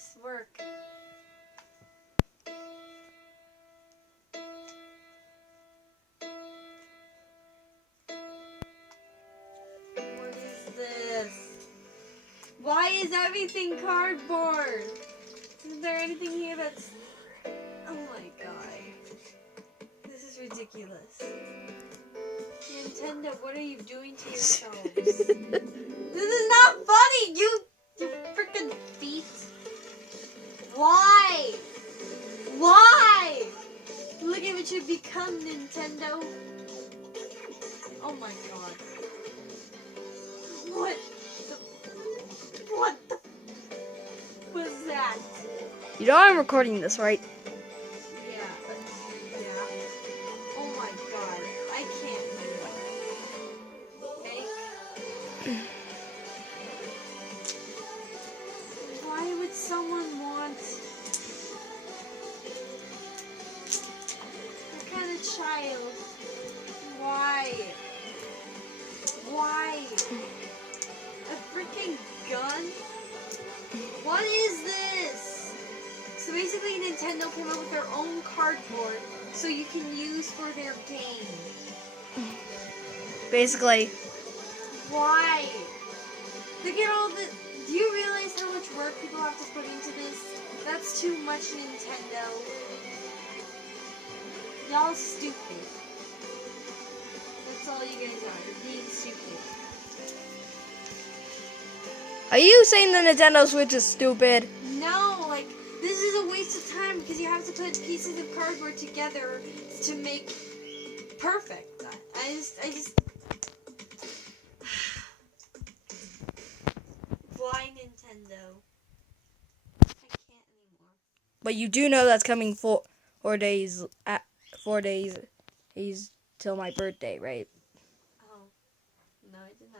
this work? What is this? Why is everything cardboard? Isn't there anything here that's... Oh my god. This is ridiculous. Nintendo, what are you doing to yourselves? This is not funny, you freaking feet. Why? Why? Look at what you've become, Nintendo. Oh my god. What the was that? You know I'm recording this, right? Yeah. Oh my god. I can't move. Okay? Why would someone want... What kind of child? Why? Why? A freaking gun? What is this? So basically Nintendo came up with their own cardboard so you can use for their game. Basically. Why? Look at all the... Do you realize how much work people have to put into this? That's too much, Nintendo. Y'all stupid. That's all you guys are. You're being stupid. Are you saying the Nintendo Switch is stupid? No, like, this is a waste of time because you have to put pieces of cardboard together to make perfect. I just... Why Nintendo? I can't anymore. But you do know that's coming 4 days till my birthday, right? Oh, no, I did not.